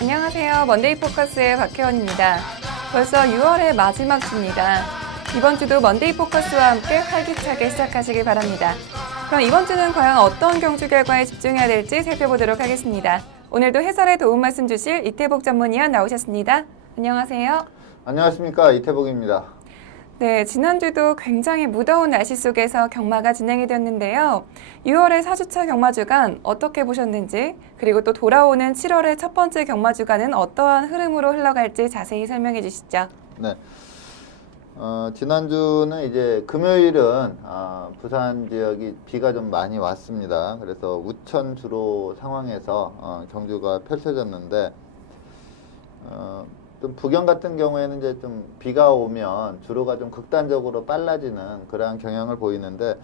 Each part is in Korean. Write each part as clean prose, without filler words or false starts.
안녕하세요. 먼데이 포커스의 박혜원입니다. 벌써 6월의 마지막 주입니다. 이번 주도 먼데이 포커스와 함께 활기차게 시작하시길 바랍니다. 그럼 이번 주는 과연 어떤 경주 결과에 집중해야 될지 살펴보도록 하겠습니다. 오늘도 해설에 도움 말씀 주실 이태복 전문위원 나오셨습니다. 안녕하세요. 안녕하십니까, 이태복입니다. 네, 지난주도 굉장히 무더운 날씨 속에서 경마가 진행이 되었는데요. 6월의 4주차 경마 주간 어떻게 보셨는지, 그리고 또 돌아오는 7월의 첫 번째 경마 주간은 어떠한 흐름으로 흘러갈지 자세히 설명해 주시죠. 네. 지난주는 이제 금요일은 부산 지역이 비가 좀 많이 왔습니다. 그래서 우천 주로 상황에서 경주가 펼쳐졌는데 좀 부경 같은 경우에는 이제 좀 비가 오면 주로가 좀 극단적으로 빨라지는 그러한 경향을 보이는데,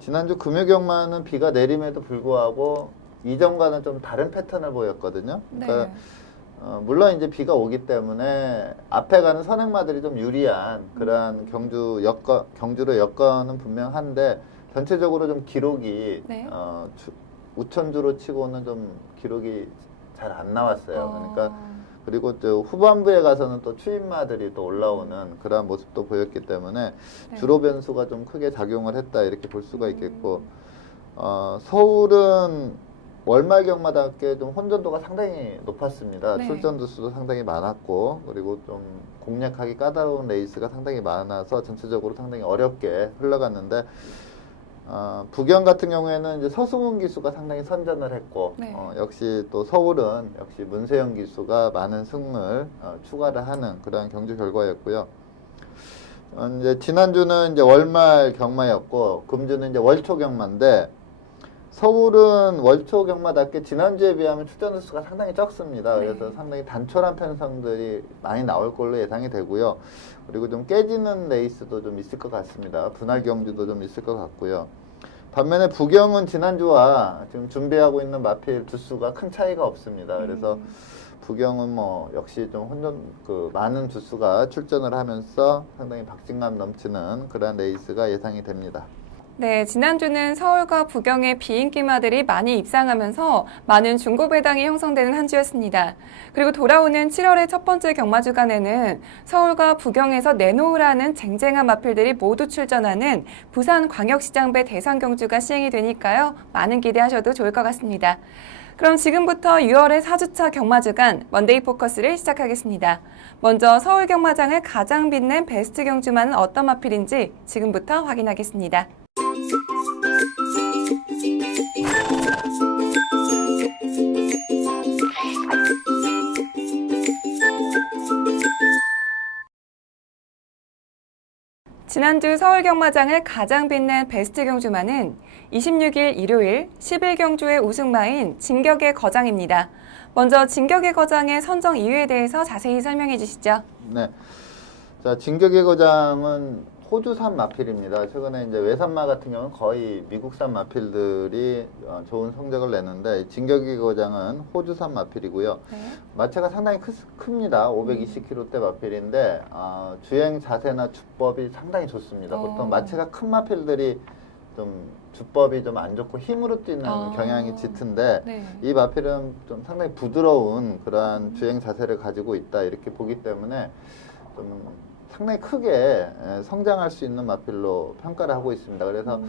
지난주 금요 경마는 비가 내림에도 불구하고 이전과는 좀 다른 패턴을 보였거든요. 그러니까 네. 물론 이제 비가 오기 때문에 앞에 가는 선행마들이 좀 유리한 그러한 경주로 여건은 분명한데, 전체적으로 좀 기록이 네. 우천주로 치고는 좀 기록이 잘 안 나왔어요. 그러니까 그리고 또 후반부에 가서는 또 추임마들이 또 올라오는 그러한 모습도 보였기 때문에 네. 주로 변수가 좀 크게 작용을 했다, 이렇게 볼 수가 있겠고, 서울은 월말 경마답게 좀 혼전도가 상당히 높았습니다. 네. 출전도 수도 상당히 많았고, 그리고 좀 공략하기 까다로운 레이스가 상당히 많아서 전체적으로 상당히 어렵게 흘러갔는데, 부경 같은 경우에는 이제 서승훈 기수가 상당히 선전을 했고, 네. 역시 또 서울은 역시 문세영 기수가 많은 승을 추가를 하는 그런 경주 결과였고요. 이제 지난주는 이제 월말 경마였고, 금주는 이제 월초 경마인데, 서울은 월초 경마답게 지난주에 비하면 출전 수가 상당히 적습니다. 네. 그래서 상당히 단촐한 편성들이 많이 나올 걸로 예상이 되고요. 그리고 좀 깨지는 레이스도 좀 있을 것 같습니다. 분할 경주도 좀 있을 것 같고요. 반면에 부경은 지난주와 지금 준비하고 있는 마필 두수가 큰 차이가 없습니다. 그래서 부경은 뭐 역시 좀 많은 두수가 출전을 하면서 상당히 박진감 넘치는 그런 레이스가 예상이 됩니다. 네, 지난주는 서울과 부경의 비인기마들이 많이 입상하면서 많은 중고배당이 형성되는 한 주였습니다. 그리고 돌아오는 7월의 첫 번째 경마 주간에는 서울과 부경에서 내놓으라는 쟁쟁한 마필들이 모두 출전하는 부산광역시장배 대상경주가 시행이 되니까요. 많은 기대하셔도 좋을 것 같습니다. 그럼 지금부터 6월의 4주차 경마 주간 먼데이 포커스를 시작하겠습니다. 먼저 서울 경마장을 가장 빛낸 베스트 경주마는 어떤 마필인지 지금부터 확인하겠습니다. 지난주 서울 경마장을 가장 빛낸 베스트 경주마는 26일 일요일 11경주의 우승마인 진격의 거장입니다. 먼저 진격의 거장의 선정 이유에 대해서 자세히 설명해 주시죠. 네. 자, 진격의 거장은 호주산 마필입니다. 최근에 이제 외산마 같은 경우는 거의 미국산 마필들이 좋은 성적을 내는데, 진격의 거장은 호주산 마필이고요. 네. 마체가 상당히 큽니다. 520kg대 마필인데, 주행 자세나 주법이 상당히 좋습니다. 보통 마체가 큰 마필들이 좀 주법이 좀 안 좋고 힘으로 뛰는 경향이 짙은데, 네. 이 마필은 좀 상당히 부드러운 그러한 주행 자세를 가지고 있다, 이렇게 보기 때문에 좀 상당히 크게 성장할 수 있는 마필로 평가를 하고 있습니다. 그래서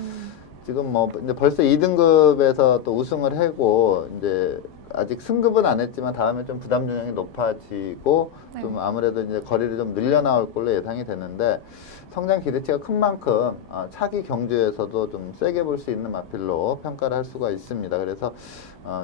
지금 뭐 이제 벌써 2등급에서 또 우승을 하고, 이제 아직 승급은 안 했지만 다음에 좀 부담 조정이 높아지고, 네. 좀 아무래도 이제 거리를 좀 늘려 나올 걸로 예상이 되는데, 성장 기대치가 큰 만큼 차기 경주에서도 좀 세게 볼 수 있는 마필로 평가를 할 수가 있습니다. 그래서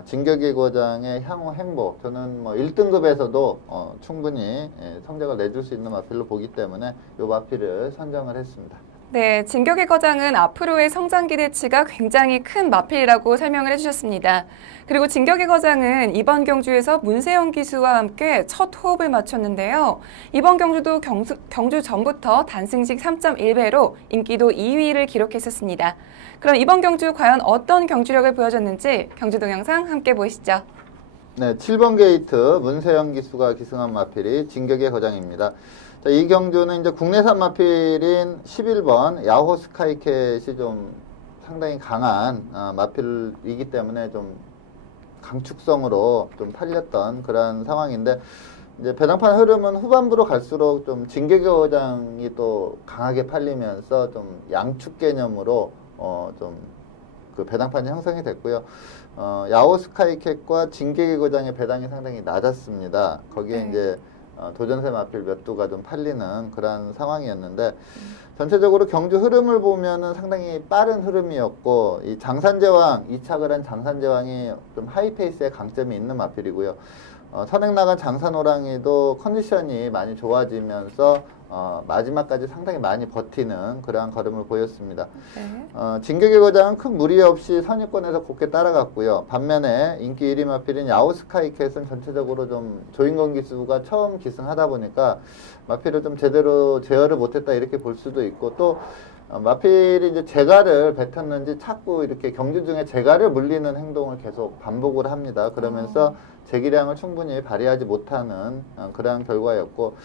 진격의 거장의 향후 행보, 저는 뭐 1등급에서도 충분히 성적을 내줄 수 있는 마필로 보기 때문에 이 마필을 선정을 했습니다. 네, 진격의 거장은 앞으로의 성장 기대치가 굉장히 큰 마필이라고 설명을 해주셨습니다. 그리고 진격의 거장은 이번 경주에서 문세영 기수와 함께 첫 호흡을 맞췄는데요. 이번 경주도 경주 전부터 단승식 3.1배로 인기도 2위를 기록했었습니다. 그럼 이번 경주 과연 어떤 경주력을 보여줬는지 경주 동영상 함께 보시죠. 네, 7번 게이트 문세영 기수가 기승한 마필이 진격의 거장입니다. 자, 이 경주는 이제 국내산 마필인 11번 야호 스카이캣이 좀 상당히 강한 마필이기 때문에 좀 강축성으로 좀 팔렸던 그런 상황인데 이제 배당판 흐름은 후반부로 갈수록 좀 징계거장이 또 강하게 팔리면서 좀 양축 개념으로 좀 그 배당판이 형성이 됐고요. 야오 스카이캣과 징계거장의 배당이 상당히 낮았습니다. 거기에 네. 이제 도전세 마필 몇 두가 좀 팔리는 그런 상황이었는데 전체적으로 경주 흐름을 보면은 상당히 빠른 흐름이었고 이 장산제왕 2착을 한 장산제왕이 좀 하이페이스의 강점이 있는 마필이고요. 선행 나간 장산호랑이도 컨디션이 많이 좋아지면서 마지막까지 상당히 많이 버티는 그러한 걸음을 보였습니다. 네. 진격의 거장은 큰 무리 없이 선입권에서 곱게 따라갔고요. 반면에 인기 1위 마필인 야오스카이캣은 전체적으로 좀 조인권 기수가 처음 기승하다 보니까 마필을 좀 제대로 제어를 못했다 이렇게 볼 수도 있고 또 마필이 이제 재갈을 뱉었는지 자꾸 이렇게 경주 중에 재갈을 물리는 행동을 계속 반복을 합니다. 그러면서 재기량을 충분히 발휘하지 못하는 그러한 결과였고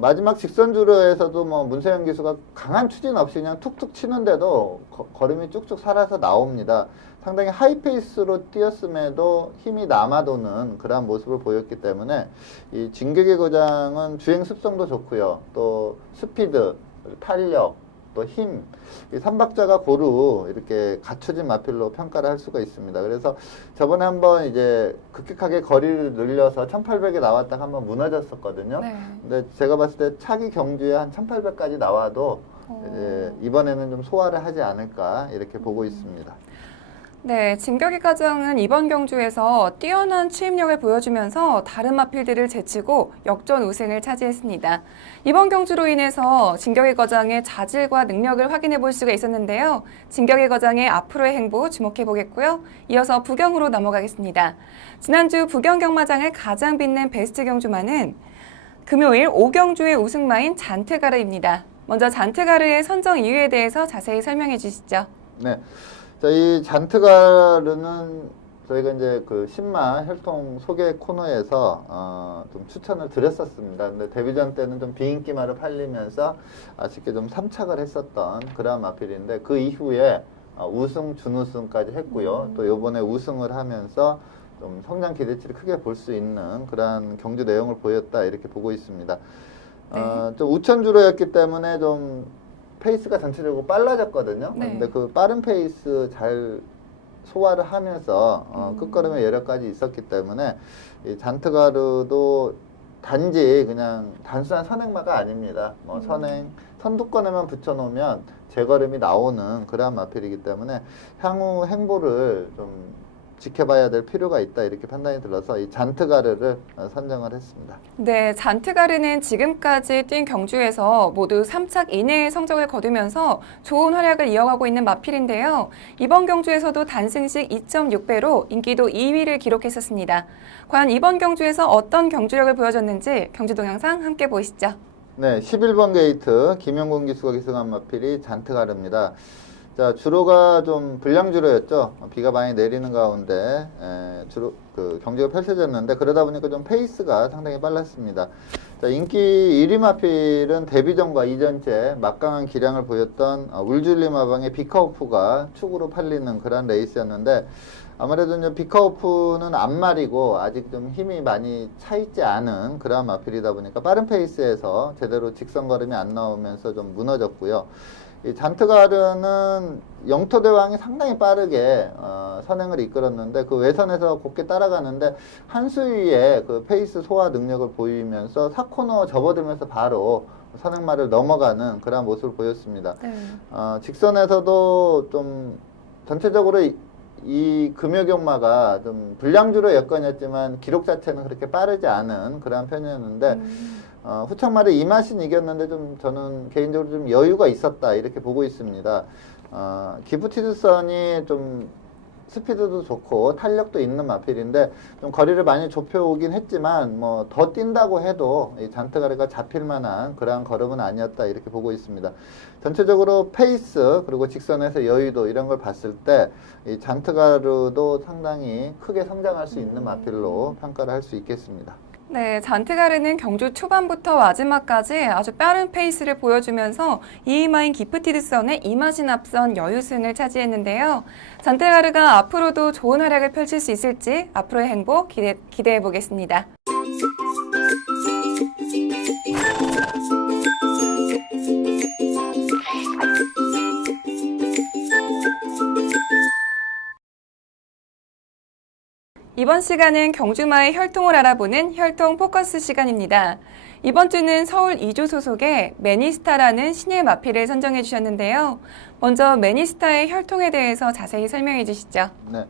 마지막 직선주로에서도 뭐 문세영 기수가 강한 추진 없이 그냥 툭툭 치는데도 걸음이 쭉쭉 살아서 나옵니다. 상당히 하이페이스로 뛰었음에도 힘이 남아도는 그러한 모습을 보였기 때문에 이 진격의 거장은 주행 습성도 좋고요. 또 스피드, 탄력, 또 힘, 이 삼박자가 고루 이렇게 갖춰진 마필로 평가를 할 수가 있습니다. 그래서 저번에 한번 이제 급격하게 거리를 늘려서 1800에 나왔다가 한번 무너졌었거든요. 네. 근데 제가 봤을 때 차기 경주에 한 1800까지 나와도 이제 이번에는 좀 소화를 하지 않을까 이렇게 보고 있습니다. 네, 진격의 거장은 이번 경주에서 뛰어난 추임력을 보여주면서 다른 마필들을 제치고 역전 우승을 차지했습니다. 이번 경주로 인해서 진격의 거장의 자질과 능력을 확인해 볼 수가 있었는데요. 진격의 거장의 앞으로의 행보 주목해 보겠고요. 이어서 부경으로 넘어가겠습니다. 지난주 부경 경마장을 가장 빛낸 베스트 경주마는 금요일 5경주의 우승마인 잔트가르입니다. 먼저 잔트가르의 선정 이유에 대해서 자세히 설명해 주시죠. 네. 자, 이 잔트가르는 저희가 이제 그 신마 혈통 소개 코너에서 좀 추천을 드렸었습니다. 근데 데뷔전 때는 좀 비인기마를 팔리면서 아쉽게 좀 3착을 했었던 그런 마필인데 그 이후에 우승, 준우승까지 했고요. 또 요번에 우승을 하면서 좀 성장 기대치를 크게 볼 수 있는 그러한 경주 내용을 보였다 이렇게 보고 있습니다. 좀 우천주로였기 때문에 좀 페이스가 전체적으로 빨라졌거든요. 네. 근데 그 빠른 페이스 잘 소화를 하면서 끝걸음의 여력까지 있었기 때문에 이 잔트가르도 단지 그냥 단순한 선행마가 아닙니다. 뭐 선두권에만 붙여놓으면 제걸음이 나오는 그러한 마필이기 때문에 향후 행보를 좀 지켜봐야 될 필요가 있다 이렇게 판단이 들어서 이 잔트가르를 선정을 했습니다. 네, 잔트가르는 지금까지 뛴 경주에서 모두 3착 이내의 성적을 거두면서 좋은 활약을 이어가고 있는 마필인데요. 이번 경주에서도 단승식 2.6배로 인기도 2위를 기록했었습니다. 과연 이번 경주에서 어떤 경주력을 보여줬는지 경주 동영상 함께 보시죠. 네, 11번 게이트 김영곤 기수가 기승한 마필이 잔트가르입니다. 자, 주로가 좀 불량주로였죠. 비가 많이 내리는 가운데 주로 그 경기가 펼쳐졌는데 그러다 보니까 좀 페이스가 상당히 빨랐습니다. 자, 인기 1위 마필은 데뷔전과 이전째 막강한 기량을 보였던 울줄리 마방의 비카오프가 축으로 팔리는 그런 레이스였는데 아무래도 이제 비카오프는 앞말이고 아직 좀 힘이 많이 차 있지 않은 그런 마필이다 보니까 빠른 페이스에서 제대로 직선 걸음이 안 나오면서 좀 무너졌고요. 이 잔트가르는 영토대왕이 상당히 빠르게 선행을 이끌었는데 그 외선에서 곱게 따라가는데 한수위에 그 페이스 소화 능력을 보이면서 4코너 접어들면서 바로 선행마를 넘어가는 그런 모습을 보였습니다. 네. 직선에서도 좀 전체적으로 이 금요경마가 좀 불량주로 여건이었지만 기록 자체는 그렇게 빠르지 않은 그런 편이었는데 후창말에 이마신 이겼는데 좀 저는 개인적으로 좀 여유가 있었다 이렇게 보고 있습니다. 기프티드선이 좀 스피드도 좋고 탄력도 있는 마필인데 좀 거리를 많이 좁혀오긴 했지만 뭐 더 뛴다고 해도 이 잔트가르가 잡힐 만한 그러한 걸음은 아니었다 이렇게 보고 있습니다. 전체적으로 페이스 그리고 직선에서 여유도 이런 걸 봤을 때 이 잔트가르도 상당히 크게 성장할 수 있는 마필로 평가를 할 수 있겠습니다. 네, 잔트가르는 경주 초반부터 마지막까지 아주 빠른 페이스를 보여주면서 이마인 기프티드선의 이마신 앞선 여유승을 차지했는데요. 잔트가르가 앞으로도 좋은 활약을 펼칠 수 있을지 앞으로의 행보 기대해 보겠습니다. 이번 시간은 경주마의 혈통을 알아보는 혈통 포커스 시간입니다. 이번 주는 서울 2조 소속의 매니스타라는 신예 마필을 선정해 주셨는데요. 먼저 매니스타의 혈통에 대해서 자세히 설명해 주시죠. 네.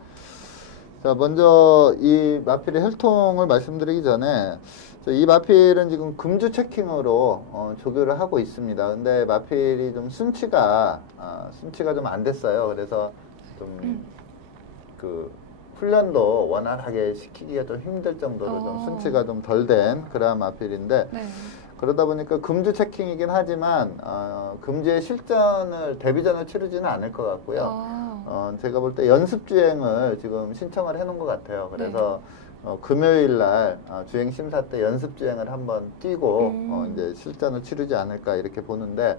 자, 먼저 이 마필의 혈통을 말씀드리기 전에 이 마필은 지금 금주 체킹으로 조교를 하고 있습니다. 근데 마필이 좀 순치가 좀 안 됐어요. 그래서 좀 훈련도 원활하게 시키기가 좀 힘들 정도로 좀 순치가 좀 덜 된 그러한 마필인데 네. 그러다 보니까 금주 체킹이긴 하지만 금주의 데뷔전을 치르지는 않을 것 같고요. 제가 볼 때 연습 주행을 지금 신청을 해놓은 것 같아요. 그래서 금요일 날 주행 심사 때 연습 주행을 한번 뛰고 이제 실전을 치르지 않을까 이렇게 보는데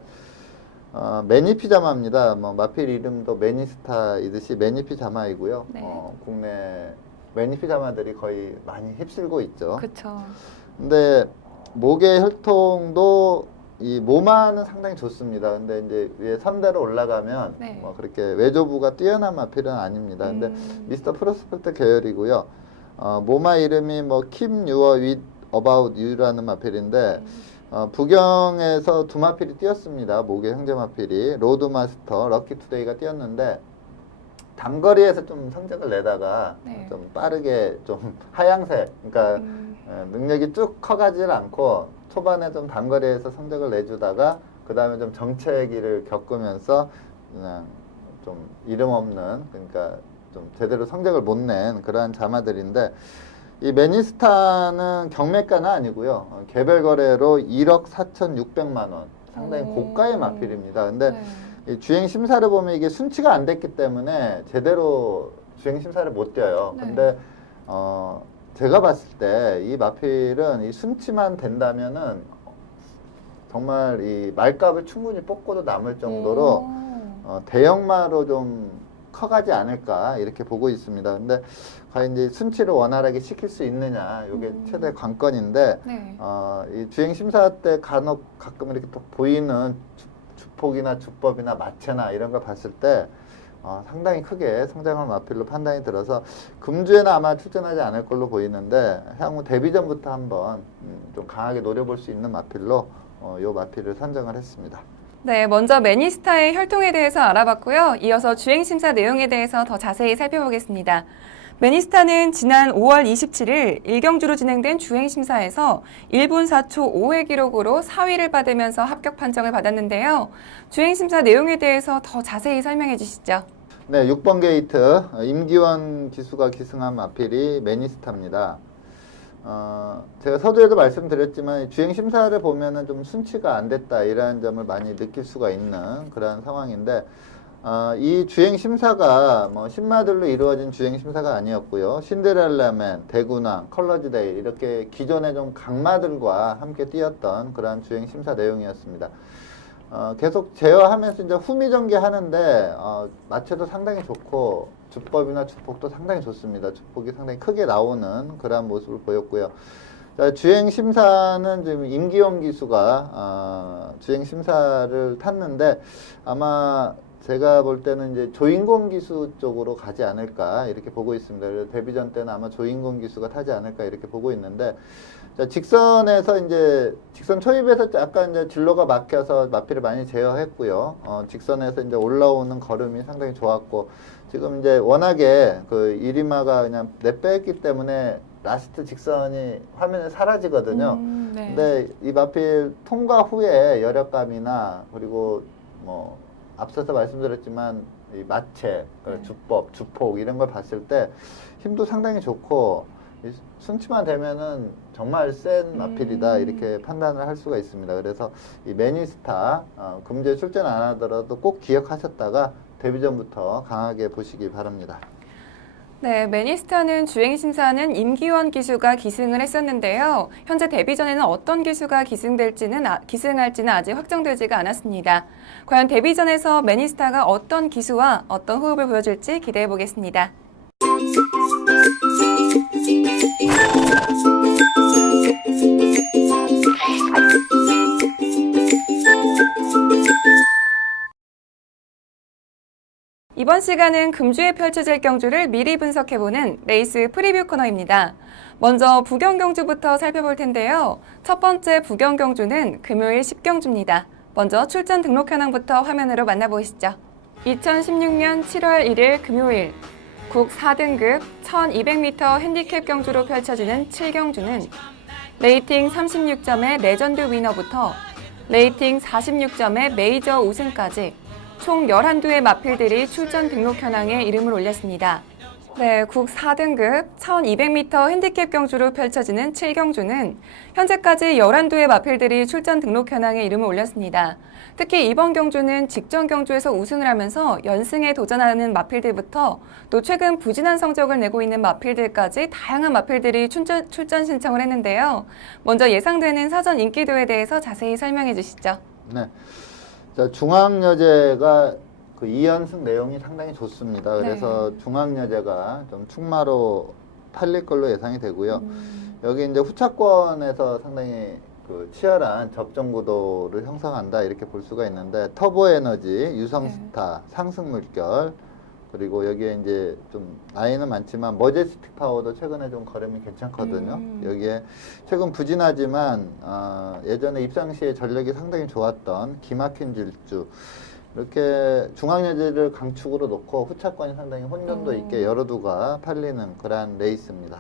매니피 자마입니다. 마필 이름도 매니스타이듯이 매니피 자마이고요. 네. 국내 매니피 자마들이 거의 많이 휩쓸고 있죠. 그렇죠. 근데 목의 혈통도 이 모마는 상당히 좋습니다. 근데 이제 위에 3대로 올라가면 네. 그렇게 외조부가 뛰어난 마필은 아닙니다. 근데 미스터 프로스펙트 계열이고요. 모마 이름이 킴 유어 윗 어바웃 유라는 마필인데 부경에서 두 마필이 뛰었습니다. 목의 형제 마필이 로드마스터, 럭키투데이가 뛰었는데 단거리에서 좀 성적을 내다가 네. 좀 빠르게 좀 하향세, 그러니까 능력이 쭉 커가질 않고 초반에 좀 단거리에서 성적을 내주다가 그 다음에 좀 정체기를 겪으면서 그냥 좀 이름 없는, 그러니까 좀 제대로 성적을 못 낸 그러한 자마들인데 이 매니스타는 경매가는 아니고요. 개별 거래로 1억 4,600만 원. 상당히 고가의 마필입니다. 근데 이 주행 심사를 보면 이게 순치가 안 됐기 때문에 제대로 주행 심사를 못 뛰어요. 네. 근데 제가 봤을 때 이 마필은 이 순치만 된다면은 정말 이 말값을 충분히 뽑고도 남을 정도로 대형마로 좀 커가지 않을까 이렇게 보고 있습니다. 근데 과연 이제 순치를 원활하게 시킬 수 있느냐 이게 최대 관건인데 네. 이 주행 심사 때 가끔 이렇게 또 보이는 주폭이나 주법이나 마체나 이런 걸 봤을 때 상당히 크게 성장한 마필로 판단이 들어서 금주에는 아마 출전하지 않을 걸로 보이는데 향후 데뷔전부터 한번 좀 강하게 노려볼 수 있는 마필로 이 마필을 선정을 했습니다. 네, 먼저 매니스타의 혈통에 대해서 알아봤고요. 이어서 주행심사 내용에 대해서 더 자세히 살펴보겠습니다. 매니스타는 지난 5월 27일 1경주로 진행된 주행심사에서 1분 4초 5회 기록으로 4위를 받으면서 합격 판정을 받았는데요. 주행심사 내용에 대해서 더 자세히 설명해 주시죠. 네, 6번 게이트 임기원 기수가 기승한 마필이 매니스타입니다. 제가 서두에도 말씀드렸지만 주행 심사를 보면은 좀 순치가 안 됐다 이러한 점을 많이 느낄 수가 있는 그러한 상황인데 이 주행 심사가 신마들로 이루어진 주행 심사가 아니었고요. 신데렐라맨, 대구낭, 컬러즈데이 이렇게 기존의 좀 강마들과 함께 뛰었던 그러한 주행 심사 내용이었습니다. 계속 제어하면서 이제 후미전개 하는데 마체도 상당히 좋고 주법이나 주폭도 상당히 좋습니다. 주폭이 상당히 크게 나오는 그러한 모습을 보였고요. 자, 주행 심사는 지금 임기원 기수가 주행 심사를 탔는데 아마 제가 볼 때는 이제 조인공 기수 쪽으로 가지 않을까 이렇게 보고 있습니다. 그래서 데뷔전 때는 아마 조인공 기수가 타지 않을까 이렇게 보고 있는데 자, 직선에서 이제 직선 초입에서 약간 이제 진로가 막혀서 마필을 많이 제어했고요. 직선에서 이제 올라오는 걸음이 상당히 좋았고 지금 이제 워낙에 그 이리마가 그냥 내뺐기 때문에 라스트 직선이 화면에 사라지거든요. 네. 근데 이 마필 통과 후에 여력감이나 그리고 앞서서 말씀드렸지만 이 마체, 주법, 주폭 이런 걸 봤을 때 힘도 상당히 좋고 순치만 되면은 정말 센 마필이다 이렇게 판단을 할 수가 있습니다. 그래서 이 매니스타 금주에 출전 안 하더라도 꼭 기억하셨다가 데뷔전부터 강하게 보시기 바랍니다. 네, 매니스타는 주행 심사하는 임기원 기수가 기승을 했었는데요. 현재 데뷔전에는 어떤 기수가 기승할지는 아직 확정되지가 않았습니다. 과연 데뷔전에서 매니스타가 어떤 기수와 어떤 호흡을 보여줄지 기대해 보겠습니다. 이번 시간은 금주에 펼쳐질 경주를 미리 분석해보는 레이스 프리뷰 코너입니다. 먼저 부경 경주부터 살펴볼 텐데요. 첫 번째 부경 경주는 금요일 10경주입니다. 먼저 출전 등록 현황부터 화면으로 만나보시죠. 2016년 7월 1일 금요일 국 4등급 1200m 핸디캡 경주로 펼쳐지는 7경주는 레이팅 36점의 레전드 위너부터 레이팅 46점의 메이저 우승까지 총 11두의 마필들이 출전 등록 현황에 이름을 올렸습니다. 네, 국 4등급 1200m 핸디캡 경주로 펼쳐지는 7경주는 현재까지 11두의 마필들이 출전 등록 현황에 이름을 올렸습니다. 특히 이번 경주는 직전 경주에서 우승을 하면서 연승에 도전하는 마필들부터 또 최근 부진한 성적을 내고 있는 마필들까지 다양한 마필들이 출전 신청을 했는데요. 먼저 예상되는 사전 인기도에 대해서 자세히 설명해 주시죠. 네. 자, 중앙여제가 그 2연승 내용이 상당히 좋습니다. 그래서 중앙여제가 좀 충마로 팔릴 걸로 예상이 되고요. 여기 이제 후차권에서 상당히 그 치열한 접전 구도를 형성한다 이렇게 볼 수가 있는데 터보에너지, 유성스타, 상승물결 그리고 여기에 이제 좀 나이는 많지만 머제스틱 파워도 최근에 좀 걸음이 괜찮거든요. 여기에 최근 부진하지만 예전에 입상 시에 전력이 상당히 좋았던 기막힌 질주 이렇게 중앙여제를 강축으로 놓고 후차권이 상당히 혼돈도 있게 여러 두가 팔리는 그러한 레이스입니다.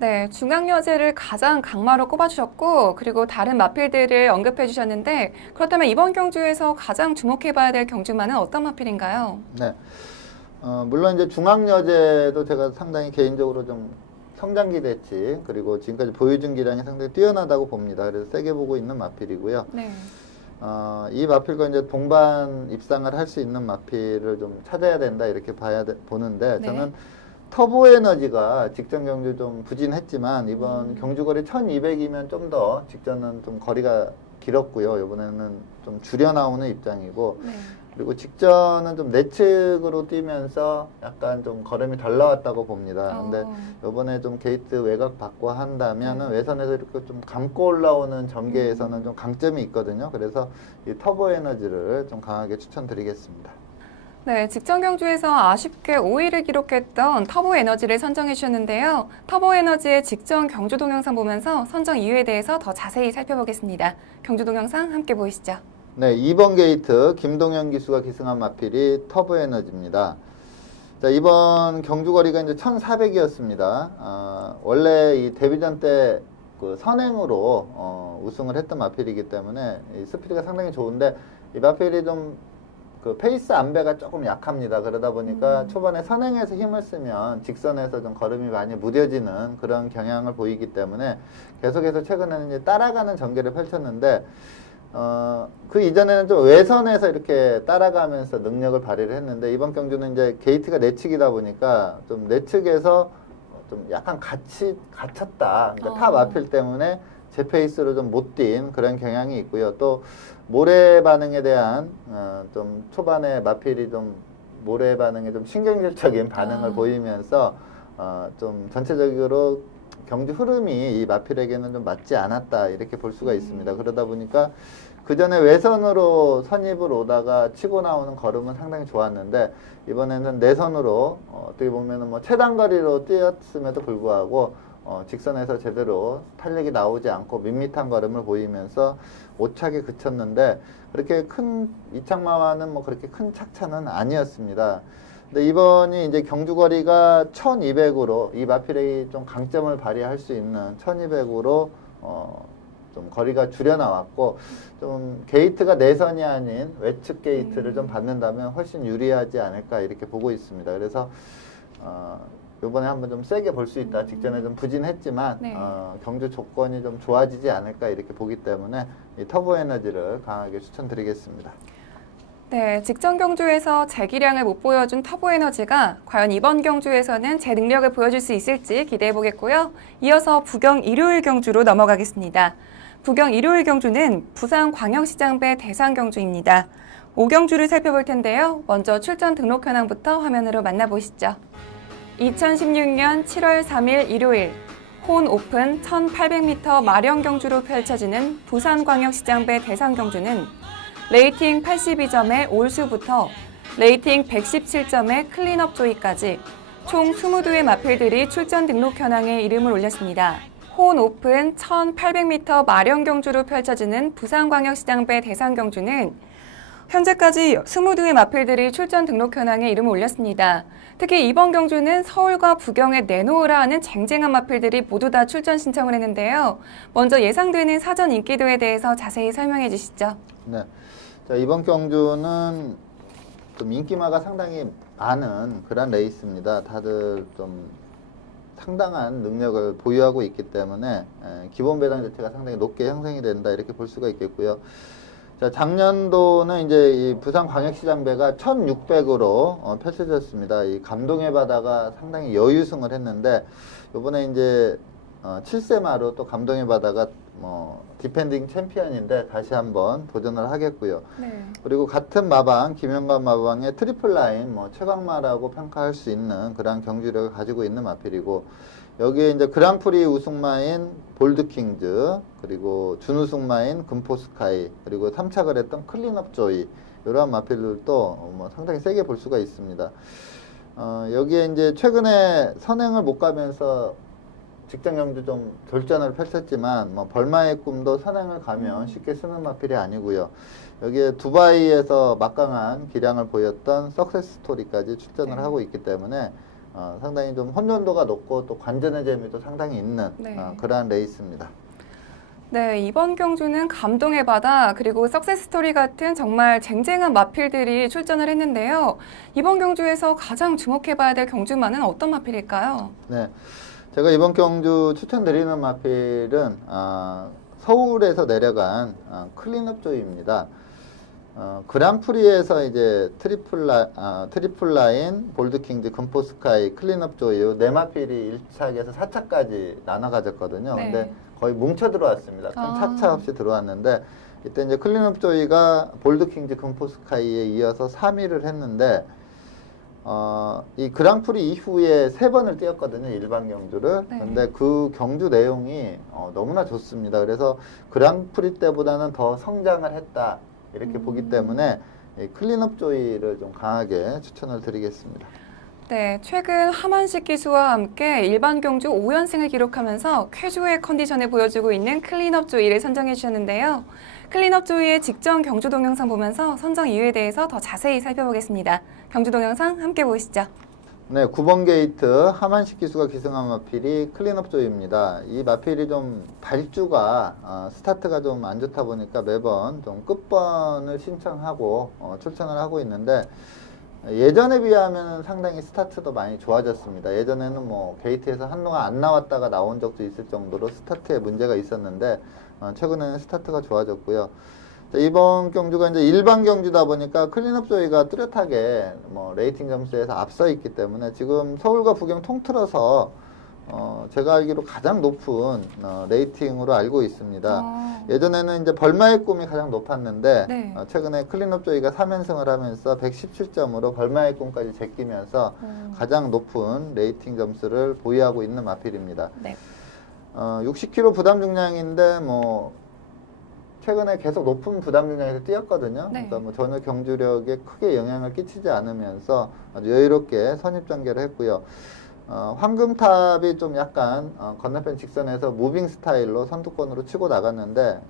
네, 중앙여제를 가장 강마로 꼽아주셨고 그리고 다른 마필들을 언급해 주셨는데 그렇다면 이번 경주에서 가장 주목해봐야 될 경주만은 어떤 마필인가요? 네. 물론 이제 중앙여제도 제가 상당히 개인적으로 좀 성장 기대치 그리고 지금까지 보여준 기량이 상당히 뛰어나다고 봅니다. 그래서 세게 보고 있는 마필이고요. 네. 이 마필과 이제 동반 입상을 할 수 있는 마필을 좀 찾아야 된다 이렇게 보는데 저는 터보 에너지가 직전 경주 좀 부진했지만 이번 경주거리 1200이면 좀 더 직전은 좀 거리가 길었고요. 이번에는 좀 줄여 나오는 입장이고 그리고 직전은 좀 내측으로 뛰면서 약간 좀 걸음이 덜 나왔다고 봅니다. 근데 이번에 좀 게이트 외곽 받고 한다면은 외선에서 이렇게 좀 감고 올라오는 전개에서는 좀 강점이 있거든요. 그래서 이 터보 에너지를 좀 강하게 추천드리겠습니다. 네, 직전 경주에서 아쉽게 5위를 기록했던 터보 에너지를 선정해 주셨는데요. 터보 에너지의 직전 경주 동영상 보면서 선정 이유에 대해서 더 자세히 살펴보겠습니다. 경주 동영상 함께 보시죠. 네, 2번 게이트 김동현 기수가 기승한 마필이 터보 에너지입니다. 자, 이번 경주 거리가 이제 1400이었습니다. 원래 이 데뷔전 때 그 선행으로 우승을 했던 마필이기 때문에 이 스피드가 상당히 좋은데 이 마필이 좀 그 페이스 안배가 조금 약합니다. 그러다 보니까 초반에 선행해서 힘을 쓰면 직선에서 좀 걸음이 많이 무뎌지는 그런 경향을 보이기 때문에 계속해서 최근에는 이제 따라가는 전개를 펼쳤는데 그 이전에는 좀 외선에서 이렇게 따라가면서 능력을 발휘를 했는데 이번 경주는 이제 게이트가 내측이다 보니까 좀 내측에서 좀 약간 갇혔다. 그러니까 탑 앞필 때문에 제 페이스로 좀 못 뛴 그런 경향이 있고요. 또 모래 반응에 대한 좀 초반에 마필이 좀 모래 반응에 좀 신경질적인 반응을 보이면서 좀 전체적으로 경주 흐름이 이 마필에게는 좀 맞지 않았다 이렇게 볼 수가 있습니다. 그러다 보니까 그 전에 외선으로 선입을 오다가 치고 나오는 걸음은 상당히 좋았는데 이번에는 내선으로 어떻게 보면은 뭐 최단거리로 뛰었음에도 불구하고 직선에서 제대로 탄력이 나오지 않고 밋밋한 걸음을 보이면서 오차게 그쳤는데 그렇게 큰 이창마와는 뭐 그렇게 큰 착차는 아니었습니다. 근데 이번이 이제 경주거리가 1200으로 이 마필이 좀 강점을 발휘할 수 있는 1200으로 좀 거리가 줄여 나왔고 좀 게이트가 내선이 아닌 외측 게이트를 좀 받는다면 훨씬 유리하지 않을까 이렇게 보고 있습니다. 그래서 요번에 한번 좀 세게 볼 수 있다. 직전에 좀 부진했지만 경주 조건이 좀 좋아지지 않을까 이렇게 보기 때문에 이 터보 에너지를 강하게 추천드리겠습니다. 네, 직전 경주에서 제 기량을 못 보여준 터보에너지가 과연 이번 경주에서는 제 능력을 보여줄 수 있을지 기대해 보겠고요. 이어서 부경 일요일 경주로 넘어가겠습니다. 부경 일요일 경주는 부산광역시장배 대상 경주입니다. 5경주를 살펴볼 텐데요. 먼저 출전 등록 현황부터 화면으로 만나보시죠. 2016년 7월 3일 일요일 혼 오픈 1800m 마령 경주로 펼쳐지는 부산광역시장배 대상 경주는 레이팅 82점의 올수부터 레이팅 117점의 클린업 조이까지 총 22의 마필들이 출전 등록 현황에 이름을 올렸습니다. 혼 오픈 1800m 마령 경주로 펼쳐지는 부산광역시장배 대상 경주는 현재까지 22의 마필들이 출전 등록 현황에 이름을 올렸습니다. 특히 이번 경주는 서울과 부경에 내놓으라 하는 쟁쟁한 마필들이 모두 다 출전 신청을 했는데요. 먼저 예상되는 사전 인기도에 대해서 자세히 설명해 주시죠. 네. 자, 이번 경주는 좀 인기마가 상당히 많은 그런 레이스입니다. 다들 좀 상당한 능력을 보유하고 있기 때문에 기본 배당 자체가 상당히 높게 형성이 된다 이렇게 볼 수가 있겠고요. 자, 작년도는 이제 이 부산광역시장배가 1600으로 펼쳐졌습니다. 이 감동의 바다가 상당히 여유승을 했는데 이번에 이제 7세마로 또 감동의 바다가 디펜딩 챔피언인데 다시 한번 도전을 하겠고요. 네. 그리고 같은 마방 김영관 마방의 트리플 라인 최강마라고 평가할 수 있는 그런 경주력을 가지고 있는 마필이고 여기에 이제 그랑프리 우승마인 볼드킹즈 그리고 준우승마인 금포스카이 그리고 3착을 했던 클린업 조이 이러한 마필들도 상당히 세게 볼 수가 있습니다. 여기에 이제 최근에 선행을 못 가면서 직전 경주 좀 졸전을 펼쳤지만 벌마의 꿈도 선행을 가면 쉽게 쓰는 마필이 아니고요. 여기에 두바이에서 막강한 기량을 보였던 석세스 스토리까지 출전을 하고 있기 때문에 상당히 좀 혼돈도가 높고 또 관전의 재미도 상당히 있는 그러한 레이스입니다. 네, 이번 경주는 감동의 바다 그리고 석세스 스토리 같은 정말 쟁쟁한 마필들이 출전을 했는데요. 이번 경주에서 가장 주목해봐야 될 경주마는 어떤 마필일까요? 네, 제가 이번 경주 추천드리는 마필은 서울에서 내려간 클린업 조이입니다. 그랑프리에서 이제 트리플 라인, 볼드킹즈, 금포스카이, 클린업 조이 네 마필이 1착에서 4착까지 나눠 가졌거든요. 네. 근데 거의 뭉쳐 들어왔습니다. 큰 차차 없이 들어왔는데 이때 이제 클린업 조이가 볼드킹즈, 금포스카이에 이어서 3위를 했는데 이 그랑프리 이후에 3번을 뛰었거든요. 일반 경주를. 네. 근데 그 경주 내용이 너무나 좋습니다. 그래서 그랑프리 때보다는 더 성장을 했다. 이렇게 보기 때문에 이 클린업 조이를 좀 강하게 추천을 드리겠습니다. 네, 최근 하만식 기수와 함께 일반 경주 5연승을 기록하면서 쾌조의 컨디션을 보여주고 있는 클린업 조이를 선정해 주셨는데요. 클린업 조이의 직전 경주 동영상 보면서 선정 이유에 대해서 더 자세히 살펴보겠습니다. 경주 동영상 함께 보시죠. 네, 9번 게이트 하만식 기수가 기승한 마필이 클린업 조이입니다. 이 마필이 좀 발주가 스타트가 좀 안 좋다 보니까 매번 좀 끝번을 신청하고 출전을 하고 있는데 예전에 비하면 상당히 스타트도 많이 좋아졌습니다. 예전에는 게이트에서 한동안 안 나왔다가 나온 적도 있을 정도로 스타트에 문제가 있었는데 최근에는 스타트가 좋아졌고요. 이번 경주가 이제 일반 경주다 보니까 클린업 조이가 뚜렷하게 레이팅 점수에서 앞서 있기 때문에 지금 서울과 부경 통틀어서 제가 알기로 가장 높은 레이팅으로 알고 있습니다. 예전에는 이제 벌마의 꿈이 가장 높았는데 네. 최근에 클린업 조이가 3연승을 하면서 117점으로 벌마의 꿈까지 제끼면서 가장 높은 레이팅 점수를 보유하고 있는 마필입니다. 네. 60kg 부담 중량인데 최근에 계속 높은 부담 중량에서 뛰었거든요. 네. 그러니까 전혀 경주력에 크게 영향을 끼치지 않으면서 아주 여유롭게 선입전개를 했고요. 황금탑이 좀 약간 건너편 직선에서 무빙 스타일로 선두권으로 치고 나갔는데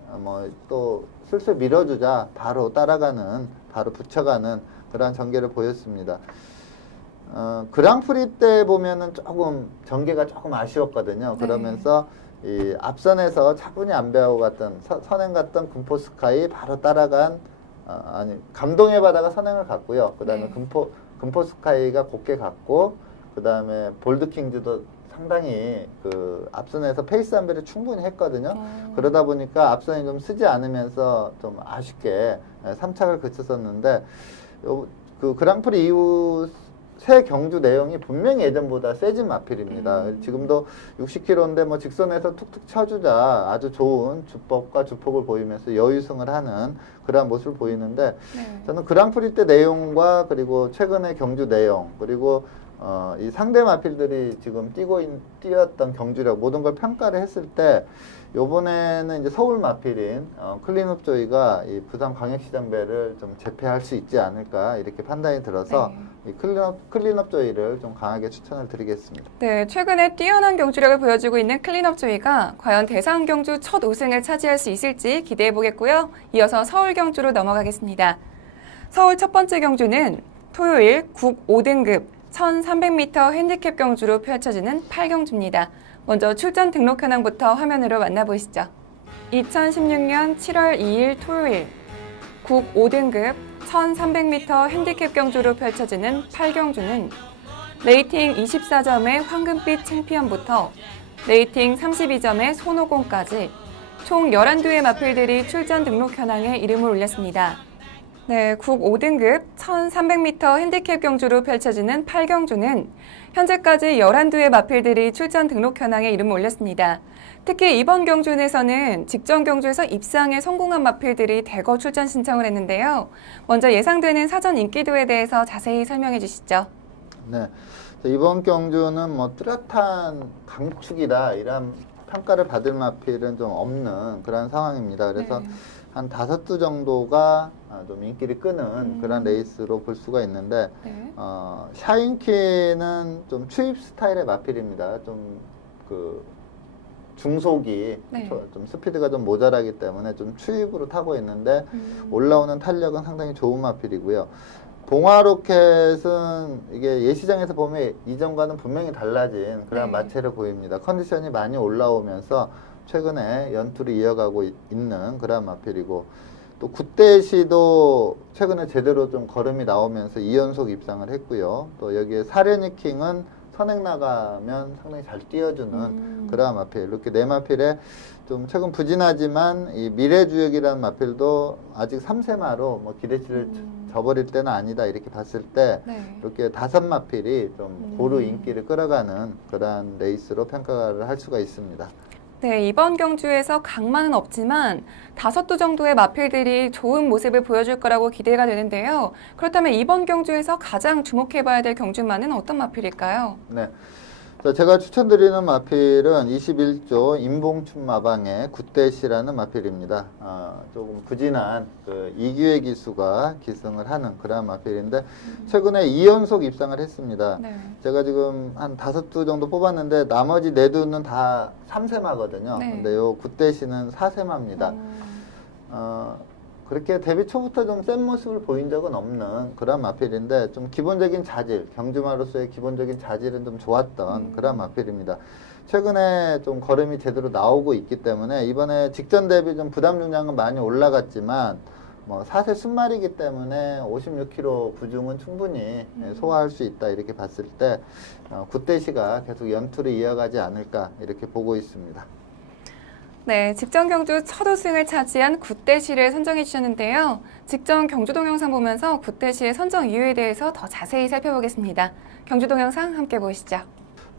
또 슬슬 밀어주자 바로 따라가는, 바로 붙여가는 그러한 전개를 보였습니다. 그랑프리 때 보면은 조금 전개가 조금 아쉬웠거든요. 네. 그러면서 이 앞선에서 차분히 안 배우고 갔던 선행 갔던 금포스카이 바로 따라간 감동의 바다가 선행을 갔고요. 그 다음에 네. 금포스카이가 곱게 갔고 그 다음에 볼드킹즈도 상당히 그 앞선에서 페이스 안배를 충분히 했거든요. 그러다 보니까 앞선이 좀 쓰지 않으면서 좀 아쉽게 3착을 그쳤었는데 그 그랑프리 이후 새 경주 내용이 분명히 예전보다 세진 마필입니다. 지금도 60km인데 뭐 직선에서 툭툭 쳐주자 아주 좋은 주법과 주폭을 보이면서 여유승을 하는 그러한 모습을 보이는데 네. 저는 그랑프리 때 내용과 그리고 최근의 경주 내용 그리고 이 상대 마필들이 지금 뛰었던 경주력 모든 걸 평가를 했을 때 요번에는 이제 서울 마필인 클린업 조이가 이 부산 광역시장배를 좀 제패할 수 있지 않을까 이렇게 판단이 들어서 이 클린업 조이를 좀 강하게 추천을 드리겠습니다. 네, 최근에 뛰어난 경주력을 보여주고 있는 클린업 조이가 과연 대상 경주 첫 우승을 차지할 수 있을지 기대해 보겠고요. 이어서 서울 경주로 넘어가겠습니다. 서울 첫 번째 경주는 토요일 국 5등급 1300m 핸디캡 경주로 펼쳐지는 8경주입니다. 먼저 출전 등록 현황부터 화면으로 만나보시죠. 2016년 7월 2일 토요일 국 5등급 1300m 핸디캡 경주로 펼쳐지는 8경주는 레이팅 24점의 황금빛 챔피언부터 레이팅 32점의 손오공까지 총 11두의 마필들이 출전 등록 현황에 이름을 올렸습니다. 네, 국 5등급 1300m 핸디캡 경주로 펼쳐지는 8경주는 현재까지 11두의 마필들이 출전 등록 현황에 이름을 올렸습니다. 특히 이번 경주에서는 직전 경주에서 입상에 성공한 마필들이 대거 출전 신청을 했는데요. 먼저 예상되는 사전 인기도에 대해서 자세히 설명해 주시죠. 네, 이번 경주는 뭐 뚜렷한 강축이다 이런 평가를 받을 마필은 좀 없는 그런 상황입니다. 그래서 한 5두 정도가 좀 인기를 끄는 그런 레이스로 볼 수가 있는데 샤인키는 좀 추입 스타일의 마필입니다. 좀 그 중속이 좀 스피드가 좀 모자라기 때문에 좀 추입으로 타고 있는데 올라오는 탄력은 상당히 좋은 마필이고요. 봉화로켓은 이게 예시장에서 보면 이전과는 분명히 달라진 그런 마체를 보입니다. 컨디션이 많이 올라오면서 최근에 연투를 이어가고 있는 그런 마필이고 또 굿대시도 최근에 제대로 좀 걸음이 나오면서 2연속 입상을 했고요. 또 여기에 사레니킹은 선행 나가면 상당히 잘 띄워주는 그런 마필. 이렇게 네 마필에 좀 최근 부진하지만 이 미래주역이라는 마필도 아직 3세마로 뭐 기대치를 저버릴 때는 아니다 이렇게 봤을 때 이렇게 5마필이 좀 고루 인기를 끌어가는 그런 레이스로 평가를 할 수가 있습니다. 네, 이번 경주에서 강만은 없지만 5두 정도의 마필들이 좋은 모습을 보여줄 거라고 기대가 되는데요. 그렇다면 이번 경주에서 가장 주목해봐야 될 경주마는 어떤 마필일까요? 네, 제가 추천드리는 마필은 21조 임봉춘 마방의 굿대시라는 마필입니다. 조금 부진한 그 이규의 기수가 기승을 하는 그런 마필인데 최근에 2연속 입상을 했습니다. 제가 지금 한 5두 정도 뽑았는데 나머지 4두는 다 3세마거든요. 근데 요 굿대시는 4세마입니다. 그렇게 데뷔 초부터 좀 센 모습을 보인 적은 없는 그런 마필인데 좀 기본적인 자질, 경주마로서의 기본적인 자질은 좀 좋았던 그런 마필입니다. 최근에 좀 걸음이 제대로 나오고 있기 때문에 이번에 직전 대비 좀 부담 중량은 많이 올라갔지만 뭐 4세 순말이기 때문에 56kg 부중은 충분히 소화할 수 있다 이렇게 봤을 때 굿대시가 계속 연투를 이어가지 않을까 이렇게 보고 있습니다. 네, 직전 경주 첫 우승을 차지한 굿대시를 선정해 주셨는데요. 직전 경주 동영상 보면서 굿대시의 선정 이유에 대해서 더 자세히 살펴보겠습니다. 경주 동영상 함께 보시죠.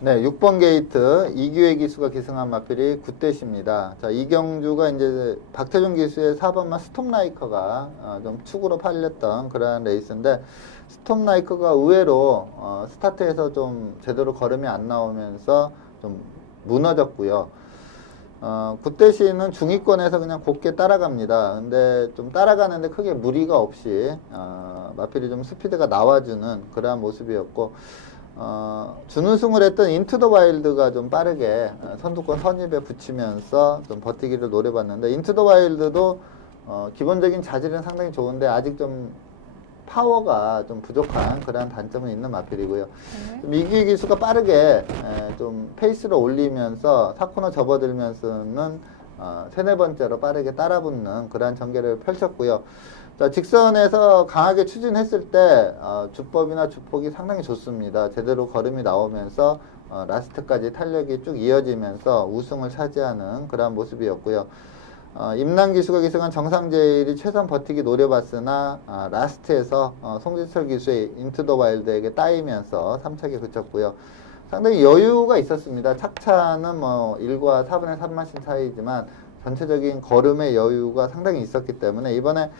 네, 6번 게이트 이규의 기수가 기승한 마필이 굿대시입니다. 자, 이 경주가 이제 박태준 기수의 4번마 스톰라이커가 좀 축으로 팔렸던 그런 레이스인데 스톰라이커가 의외로 스타트에서 좀 제대로 걸음이 안 나오면서 좀 무너졌고요. 굿대시는 중위권에서 그냥 곱게 따라갑니다. 근데 좀 따라가는데 크게 무리가 없이 마필이 좀 스피드가 나와주는 그러한 모습이었고 준우승을 했던 인투 더 와일드가 좀 빠르게 선두권 선입에 붙이면서 좀 버티기를 노려봤는데 인투 더 와일드도 기본적인 자질은 상당히 좋은데 아직 좀 파워가 좀 부족한 그런 단점은 있는 마필이고요. 이규의 기수가 빠르게 좀 페이스를 올리면서 4코너 접어들면서는 3-4번째로 빠르게 따라붙는 그러한 전개를 펼쳤고요. 자, 직선에서 강하게 추진했을 때 주법이나 주폭이 상당히 좋습니다. 제대로 걸음이 나오면서 라스트까지 탄력이 쭉 이어지면서 우승을 차지하는 그런 모습이었고요. 임남 기수가 기승한 정상제일이 최선 버티기 노려봤으나 라스트에서 송지철 기수의 인투 더 와일드에게 따이면서 3착에 그쳤고요. 상당히 여유가 있었습니다. 착차는 뭐 1과 4분의 3마신 차이지만 전체적인 걸음의 여유가 상당히 있었기 때문에 이번에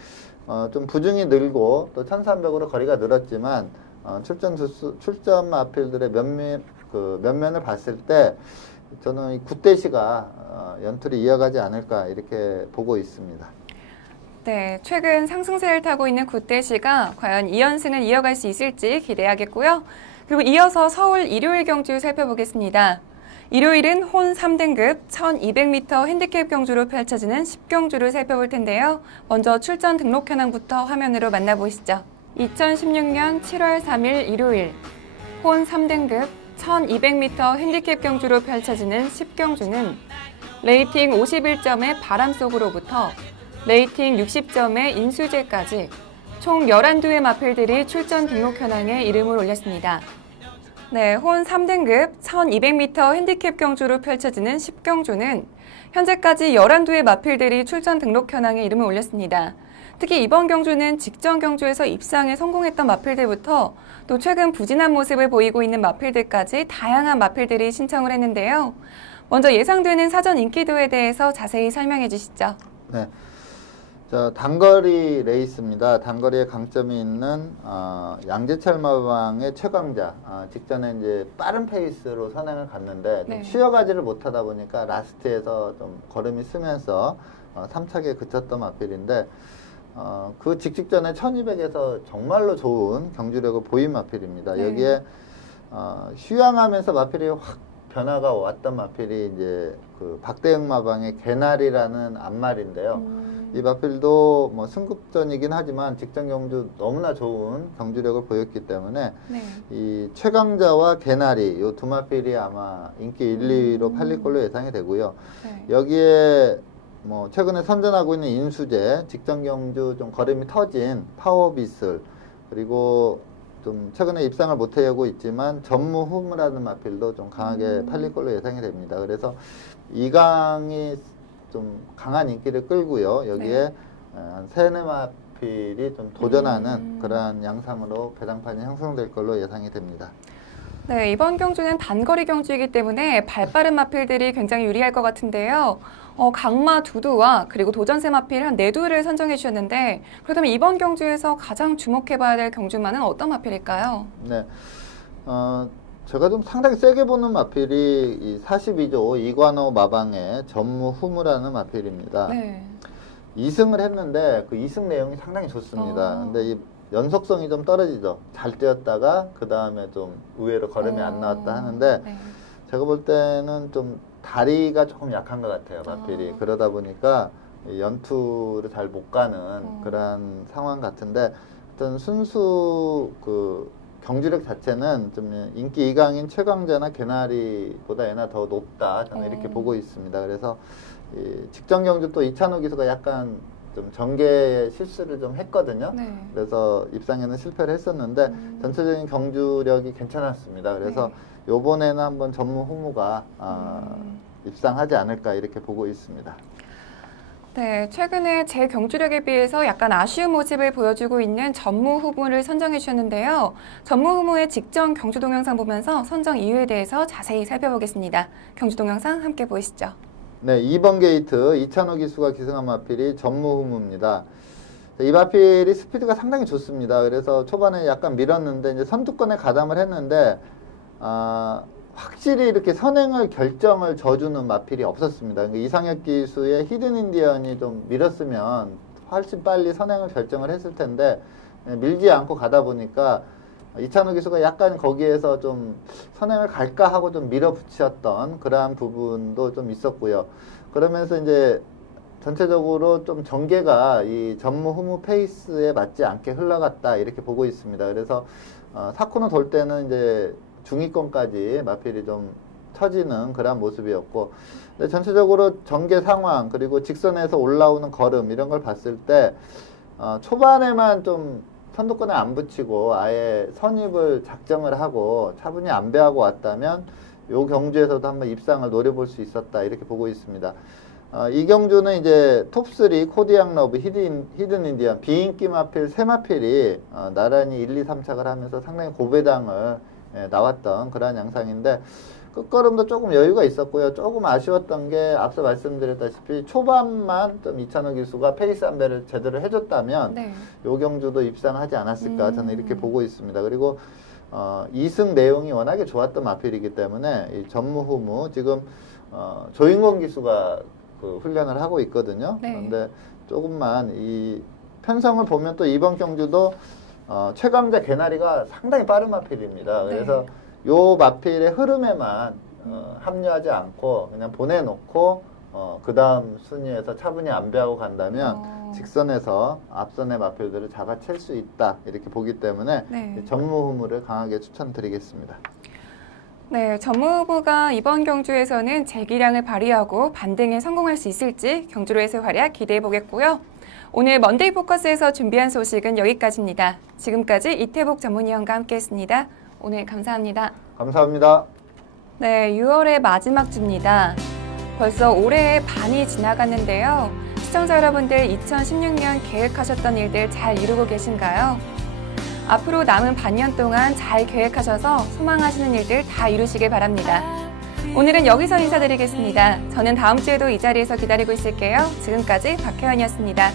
좀 부중이 늘고 또 1300으로 거리가 늘었지만 출전 마필들의 면면을 봤을 때 저는 이 굿대시가 연투를 이어가지 않을까 이렇게 보고 있습니다. 네, 최근 상승세를 타고 있는 굿대시가 과연 2연승을 이어갈 수 있을지 기대하겠고요. 그리고 이어서 서울 일요일 경주 살펴보겠습니다. 일요일은 혼 3등급 1200m 핸디캡 경주로 펼쳐지는 10경주를 살펴볼 텐데요. 먼저 출전 등록 현황부터 화면으로 만나보시죠. 2016년 7월 3일 일요일 혼 3등급 1200m 핸디캡 경주로 펼쳐지는 10경주는 레이팅 51점의 바람 속으로부터 레이팅 60점의 인수제까지 총 11두의 마필들이 출전 등록 현황에 이름을 올렸습니다. 네, 혼 3등급 1200m 핸디캡 경주로 펼쳐지는 10경주는 현재까지 11두의 마필들이 출전 등록 현황에 이름을 올렸습니다. 특히 이번 경주는 직전 경주에서 입상에 성공했던 마필들부터 또 최근 부진한 모습을 보이고 있는 마필들까지 다양한 마필들이 신청을 했는데요. 먼저 예상되는 사전 인기도에 대해서 자세히 설명해 주시죠. 네. 자, 단거리 레이스입니다. 단거리에 강점이 있는 양재철 마방의 최강자. 직전에 이제 빠른 페이스로 선행을 갔는데 좀 네. 쉬어가지를 못하다 보니까 라스트에서 좀 걸음이 쓰면서 3착에 그쳤던 마필인데 그 직전에 1200에서 정말로 좋은 경주력을 보인 마필입니다. 네. 여기에 휴양하면서 마필이 확 변화가 왔던 마필이 이제 그 박대영 마방의 개나리라는 앞말인데요. 이 마필도 뭐 승급전이긴 하지만 직전 경주 너무나 좋은 경주력을 보였기 때문에 네. 이 최강자와 개나리 이 두 마필이 아마 인기 1, 2위로 팔릴 걸로 예상이 되고요. 네. 여기에 뭐 최근에 선전하고 있는 인수제, 직전 경주 좀 걸음이 터진 파워비슬, 그리고 좀 최근에 입상을 못하고 있지만 전무후무라는 마필도 좀 강하게 팔릴 걸로 예상이 됩니다. 그래서 이강이 좀 강한 인기를 끌고요. 여기에 한 세네 마필이 좀 도전하는 그러한 양상으로 배당판이 형성될 걸로 예상이 됩니다. 네, 이번 경주는 단거리 경주이기 때문에 발빠른 마필들이 굉장히 유리할 것 같은데요. 강마 두두와 그리고 도전세 마필 한 4두를 선정해 주셨는데 그렇다면 이번 경주에서 가장 주목해봐야 될 경주마는 어떤 마필일까요? 네, 제가 좀 상당히 세게 보는 마필이 이 42조 이관호 마방의 전무후무라는 마필입니다. 네. 2승을 했는데 그 2승 내용이 상당히 좋습니다. 근데 이 연속성이 좀 떨어지죠. 잘 뛰었다가 그 다음에 좀 의외로 걸음이 안 나왔다 하는데 네. 제가 볼 때는 좀 다리가 조금 약한 것 같아요, 마필이. 그러다 보니까 이 연투를 잘 못 가는 그런 상황 같은데 어떤 순수 그 경주력 자체는 좀 인기 2강인 최강자나 개나리보다 얘나 더 높다. 저는 이렇게 보고 있습니다. 그래서 이 직전 경주 또 이찬호 기수가 약간 좀 전개의 실수를 좀 했거든요. 네. 그래서 입상에는 실패를 했었는데 전체적인 경주력이 괜찮았습니다. 그래서 요번에는 한번 전무후무가 입상하지 않을까 이렇게 보고 있습니다. 네, 최근에 제 경주력에 비해서 약간 아쉬운 모습을 보여주고 있는 전무후무를 선정해 주셨는데요. 전무후무의 직전 경주 동영상 보면서 선정 이유에 대해서 자세히 살펴보겠습니다. 경주 동영상 함께 보시죠. 네, 2번 게이트 이찬호 기수가 기승한 마필이 전무후무입니다. 이 마필이 스피드가 상당히 좋습니다. 그래서 초반에 약간 밀었는데 이제 선두권에 가담을 했는데 확실히 이렇게 선행을 결정을 져주는 마필이 없었습니다. 그러니까 이상혁 기수의 히든 인디언이 좀 밀었으면 훨씬 빨리 선행을 결정을 했을 텐데 밀지 않고 가다 보니까 이찬호 기수가 약간 거기에서 좀 선행을 갈까 하고 좀 밀어붙였던 그러한 부분도 좀 있었고요. 그러면서 이제 전체적으로 좀 전개가 이 전무후무 페이스에 맞지 않게 흘러갔다 이렇게 보고 있습니다. 그래서 4코너 돌 때는 이제 중위권까지 마필이 좀 처지는 그런 모습이었고, 근데 전체적으로 전개 상황 그리고 직선에서 올라오는 걸음 이런 걸 봤을 때 초반에만 좀 선두권에 안 붙이고 아예 선입을 작정을 하고 차분히 안배하고 왔다면 요 경주에서도 한번 입상을 노려볼 수 있었다 이렇게 보고 있습니다. 이 경주는 이제 톱3 코디앙 러브, 히든 인디언, 비인기 마필 세 마필이 나란히 1, 2, 3착을 하면서 상당히 고배당을 나왔던 그러한 양상인데 끝걸음도 조금 여유가 있었고요. 조금 아쉬웠던 게 앞서 말씀드렸다시피 초반만 좀 이찬호 기수가 페이스 안배를 제대로 해줬다면 네. 요 경주도 입상하지 않았을까 저는 이렇게 보고 있습니다. 그리고 2승 내용이 워낙에 좋았던 마필이기 때문에 이 전무후무 지금 조인권 기수가 그 훈련을 하고 있거든요. 네. 그런데 조금만 이 편성을 보면 또 이번 경주도 최강자 개나리가 상당히 빠른 마필입니다. 네. 그래서 요 마필의 흐름에만 합류하지 않고 그냥 보내놓고 그 다음 순위에서 차분히 안배하고 간다면 직선에서 앞선의 마필들을 잡아챌 수 있다 이렇게 보기 때문에 네. 전무후무를 강하게 추천드리겠습니다. 네, 전무후무가 이번 경주에서는 재기량을 발휘하고 반등에 성공할 수 있을지 경주로에서의 활약 기대해 보겠고요. 오늘 먼데이 포커스에서 준비한 소식은 여기까지입니다. 지금까지 이태복 전문위원과 함께했습니다. 오늘 감사합니다. 감사합니다. 네, 6월의 마지막 주입니다. 벌써 올해의 반이 지나갔는데요. 시청자 여러분들 2016년 계획하셨던 일들 잘 이루고 계신가요? 앞으로 남은 반년 동안 잘 계획하셔서 소망하시는 일들 다 이루시길 바랍니다. 오늘은 여기서 인사드리겠습니다. 저는 다음 주에도 이 자리에서 기다리고 있을게요. 지금까지 박혜원이었습니다.